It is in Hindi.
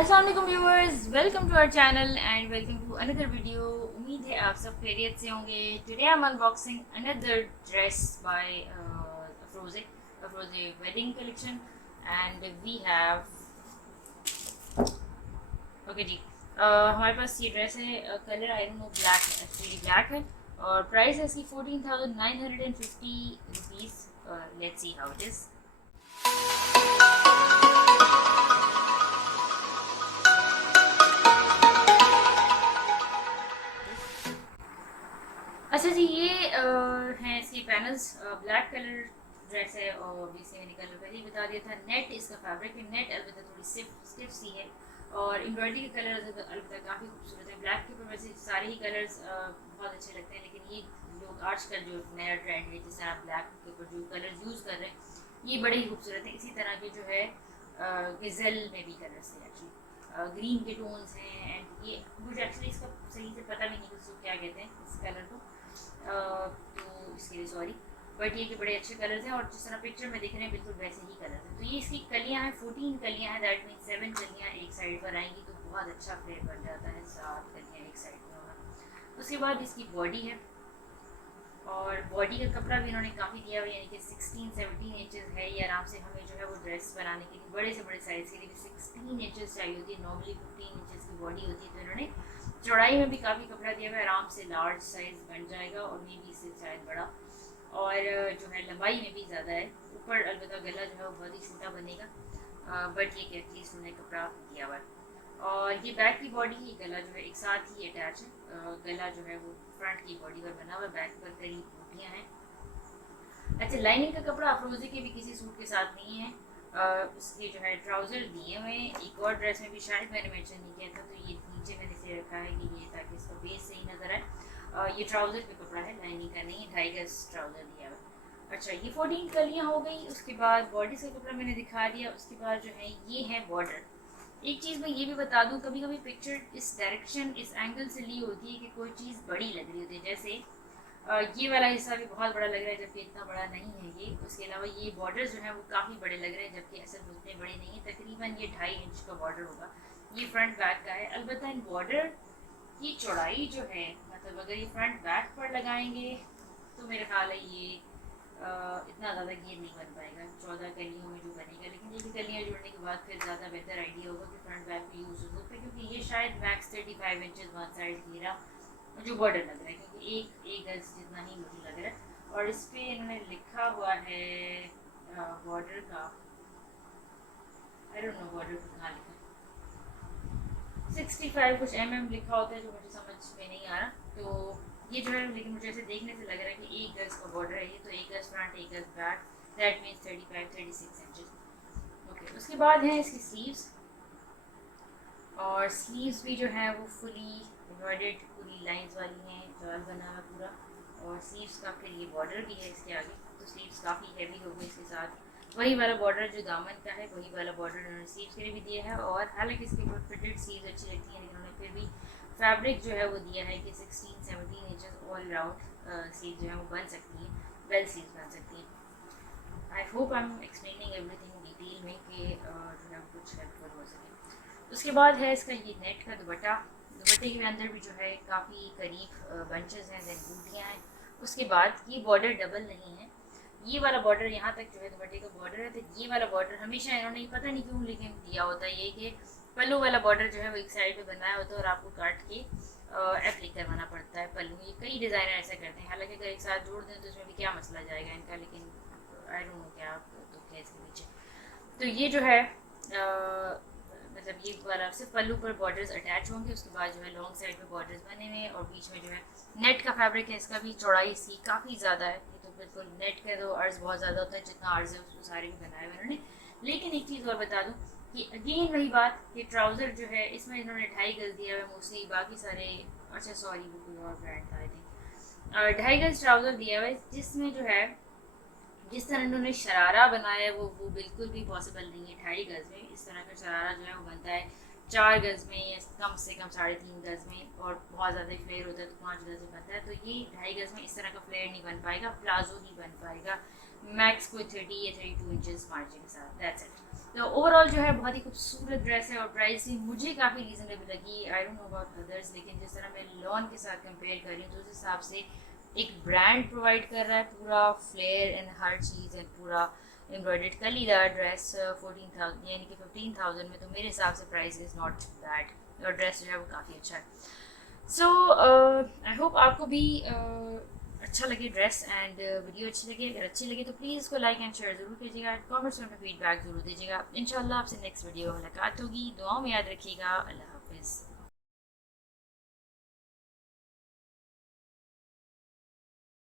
अस्सलाम वालेकुम viewers, welcome to our channel and welcome to another video. उम्मीद है आप सब खैरियत से होंगे। Today I am unboxing another dress by Afrozeh wedding collection and we have okay जी। हमारे पास ये ड्रेस है, colour I don't know, black है, एक्चुअली ब्लैक है और प्राइस है इसकी 14,950 rupees. Let's see how it is. अच्छा जी, ये हैं इसके पैनल्स। ब्लैक कलर ड्रेस है और इसे मैंने कलर पहले ही बता दिया था। नेट इसका फैब्रिक है, नेट अलबत्ता थोड़ी स्टिफ सी है और एम्ब्रॉयडरी के कलर अलबत्ता काफ़ी खूबसूरत है। ब्लैक के ऊपर वैसे सारे ही कलर्स बहुत अच्छे लगते हैं, लेकिन ये लोग आजकल जो नया ट्रेंड है, जिस तरह ब्लैक के ऊपर जो कलर यूज़ कर रहे हैं, ये बड़े ही खूबसूरत है। इसी तरह के जो है गज़ल में भी कलर्स हैं, एक्चुअली ग्रीन के टोन्स हैं। एंड ये मुझे एक्चुअली इसका सही से पता भी नहीं कि उसको क्या कहते हैं इस कलर को, तो इसके लिए सॉरी। बट ये कि बड़े अच्छे कलर्स हैं और जिस तरह पिक्चर में दिख रहे हैं बिल्कुल वैसे ही कलर हैं। तो ये इसकी कलियाँ हैं, 14 कलियाँ हैं, दैट मीन 7 कलियाँ एक साइड पर आएंगी तो बहुत अच्छा फ्लेयर बन जाता है। 7 कलियाँ एक साइड में होगा। उसके बाद इसकी बॉडी है और बॉडी का कपड़ा भी इन्होंने काफ़ी दिया हुआ है, यानी कि 16-17 इंचेस है। ये आराम से हमें जो है वो ड्रेस बनाने के लिए बड़े से बड़े साइज़ के लिए 16 इंचेस चाहिए होती है। नॉर्मली 15 इंचेस की बॉडी होती है, तो इन्होंने चौड़ाई में भी काफ़ी कपड़ा दिया हुआ है, आराम से लार्ज साइज़ बन जाएगा और मे भी इससे शायद बड़ा। और जो है लंबाई में भी ज़्यादा है। ऊपर अलबत्ता गला जो है वो बहुत ही छोटा बनेगा, बट ये कि एटलीस्ट उन्होंने कपड़ा दिया हुआ है। और ये बैक की बॉडी, ये गला जो है एक साथ ही अटैच है। गला जो है वो फ्रंट की बॉडी पर बना हुआ है, बैक पर करीब बूटियाँ हैं। अच्छा, लाइनिंग का कपड़ा अफरोज़े के भी किसी सूट के साथ नहीं है। इसके जो है ट्राउज़र दिए हुए हैं। एक और ड्रेस में भी शायद मैंने मेंशन नहीं किया था, तो ये नीचे मैंने इसे रखा है कि ये ताकि इसका बेस सही नज़र आए। ये ट्राउज़र पे कपड़ा है, लाइनिंग का नहीं है। 2.5 गज ट्राउज़र दिया हुआ है। अच्छा, ये 14 कलियाँ हो गई। उसके बाद बॉडी का कपड़ा मैंने दिखा दिया। उसके बाद जो है ये है बॉर्डर। एक चीज़ मैं ये भी बता दूं, कभी कभी पिक्चर इस डायरेक्शन, इस एंगल से ली होती है कि कोई चीज़ बड़ी लग रही होती है। जैसे ये वाला हिस्सा भी बहुत बड़ा लग रहा है जबकि इतना बड़ा नहीं है ये। उसके अलावा ये बॉर्डर जो है वो काफ़ी बड़े लग रहे हैं जबकि असल में उतने बड़े नहीं है। तकरीबन ये 2.5 इंच का बॉर्डर होगा। ये फ्रंट बैक का है। अलबत्ता इन बॉर्डर की चौड़ाई जो है, मतलब अगर ये फ्रंट बैक पर लगाएंगे तो मेरे ख्याल है ये इतना ज़्यादा घेर नहीं बन पाएगा 14 कलियों में जो बनेगा। लेकिन ये भी कलियाँ जोड़ने के बाद फिर ज़्यादा बेहतर आइडिया होगा कि फ्रंट बैक भी यूज़ हो सकता है, क्योंकि ये शायद मैक्स 35 इंचज़ वन साइड घेरा जो बॉर्डर लग रहा है, क्योंकि एक गज जितना ही मुझे लग रहा है। और इस पर इन्होंने लिखा हुआ है बॉर्डर का, आई डोंट नो बॉर्डर को कहाँ लिखा है, 65 कुछ लिखा होता है जो मुझे समझ में नहीं आ रहा। तो ये जो है, लेकिन मुझे ऐसे देखने से लग रहा है कि एक गज का बॉर्डर है ये, तो एक गज फ्रंट एक गज back, that means 35-36 inches. Okay, उसके बाद है इसकी स्लीव्स। और स्लीव्स भी जो है वो फुली एम्ब्रॉयडर्ड, पूरी लाइंस वाली हैं, जाल बना हुआ पूरा। और स्लीव्स का फिर ये बॉर्डर भी है इसके आगे, तो स्लीव्स काफ़ी हैवी हो गई। इसके साथ वही वाला बॉर्डर जो दामन का है, वही वाला बॉर्डर उन्होंने स्लीव्स के लिए भी दिया है। और हालांकि इसके ऊपर फिटेड स्लीव्स अच्छी लगती हैं, लेकिन उन्होंने फिर भी फैब्रिक जो है वो दिया है कि 16-17 इंचेस ऑल राउंड स्लीव जो है वो बन सकती हैं, बेल स्लीव बन सकती हैं। I hope I am explaining everything detail में कि जो है कुछ हेल्पफुल हो सके। उसके बाद है इसका ये नेट का दुपट्टा। दुपट्टे के अंदर भी जो है काफ़ी करीब बंचेस हैं, देन बूटियाँ हैं। उसके बाद ये बॉर्डर डबल नहीं है, ये वाला बॉर्डर यहाँ तक जो है दुपट्टे का बॉर्डर है। तो ये वाला बॉर्डर हमेशा इन्होंने पता नहीं क्यों लेकिन दिया होता है ये कि पल्लू वाला बॉर्डर जो है वो एक साइड पे बनाया होता है और आपको काट के एप्लिक करवाना पड़ता है पल्लू। ये कई डिज़ाइनर ऐसा करते हैं, हालांकि अगर एक साथ जोड़ दें तो इसमें भी क्या मसला जाएगा इनका, लेकिन आई डोंट नो क्या दुख है इसके पीछे। तो ये जो है मतलब ये वाला सिर्फ पल्लू पर बॉर्डर्स अटैच होंगे। उसके बाद जो है लॉन्ग साइड पे बॉर्डर्स बने हुए हैं और बीच में जो है नेट का फैब्रिक है। इसका भी चौड़ाई सी काफ़ी ज़्यादा है। ये तो बिल्कुल नेट का तो अर्ज बहुत ज़्यादा होता है, जितना अर्ज है उसको सारे भी बनाए हुए उन्होंने। लेकिन एक चीज़ और बता दूँ कि अगेन वही बात कि ट्राउज़र जो है इसमें इन्होंने 2.5 गज दिया हुआ है मोस्टली। बाकी सारे, अच्छा सॉरी वो कोई और ब्रांड था आई थिंक। 2.5 गज ट्राउज़र दिया हुआ है, जिसमें जो है जिस तरह उन्होंने शरारा बनाया है वो बिल्कुल भी पॉसिबल नहीं है 2.5 गज में। इस तरह का शरारा जो है वो बनता है 4 गज में या कम से कम 3.5 गज में, और बहुत ज़्यादा फ्लेयर होता है तो 5 गज में बनता है। तो ये 2.5 गज में इस तरह का फ्लेयर नहीं बन पाएगा, प्लाजो ही बन पाएगा। मैक्स कोई 30 या 32 इंचेस मार्जिन के साथ, दैट्स इट। तो ओवरऑल जो है बहुत ही खूबसूरत ड्रेस है और प्राइस भी मुझे काफ़ी रीज़नेबल लगी। आई डोंट नो अबाउट अदर्स, लेकिन जिस तरह मैं लॉन के साथ कंपेयर कर रही हूँ तो उस हिसाब से एक ब्रांड प्रोवाइड कर रहा है पूरा फ्लेयर एंड हर चीज़ एंड पूरा एम्ब्रॉयडर्ड कलीदार ड्रेस 14,000 यानी कि 15,000 में, तो मेरे हिसाब से प्राइस इज़ नॉट दैट, और ड्रेस जो है वो काफ़ी अच्छा है। सो आई होप आपको भी अच्छा लगे ड्रेस एंड वीडियो अच्छी लगे। अगर अच्छी लगे तो प्लीज़ इसको लाइक एंड शेयर ज़रूर कीजिएगा, कमेंट्स में फीडबैक ज़रूर दीजिएगा। इंशाल्लाह आपसे नेक्स्ट वीडियो में मुलाकात होगी, दुआओं में याद रखिएगा। अल्लाह हाफिज़।